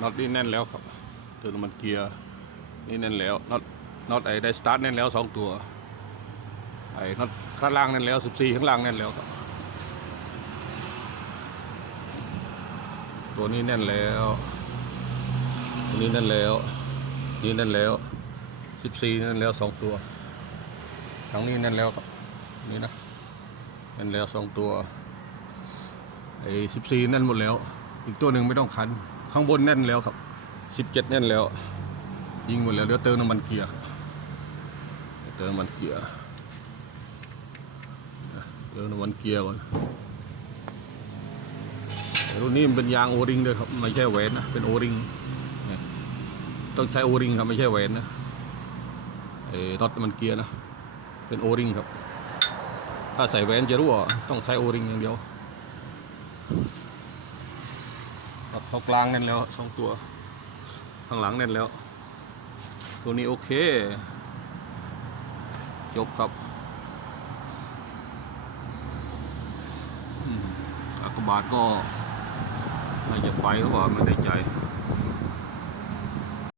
น็อตนี่แน่นแล้วครับตัวน้ำมันเกียร์นี่แน่นแล้วน็อตน็อตไอ้ได้สตาร์ทแน่นแล้วสองตัวไอ้น็อตข้างล่างแน่นแล้วสิบสี่ข้างล่างแน่นแล้วครับ ตัวนี้แน่นแล้วตัวนี้แน่นแล้ว นี่แน่นแล้วสิบสี่แน่นแล้วสองตัวทั้งนี้แน่นแล้วครับนี่นะแน่นแล้วสองตัวไอ้สิบสี่แน่นหมดแล้ว อีกตัวหนึ่งไม่ต้องคัน ข้างบนแน่นแล้วครับสิบเจ็ดแน่นแล้ว ยิงหมดแล้วเดี๋ยวเติมน้ำมันเกียร์เติมน้ำมันเกียร์เติมน้ำมันเกียร์ก่อนรุ่นนี้มันเป็นยางโอริงด้วยครับไม่ใช่แหวนนะเป็นโอริงต้องใช้โอริงครับไม่ใช่แหวนนะไอ้รถมันเกียร์นะเป็นโอริงครับ ถ้าใส่แหวนจะรั่วต้องใช้โอริงอย่างเดียว ครับเขากลางแน่นแล้วสองตัว ข้างหลังแน่นแล้ว ตัวนี้โอเคจบครับอากาบาทก็น่าจะไปหรือเปล่าไม่ได้ใจ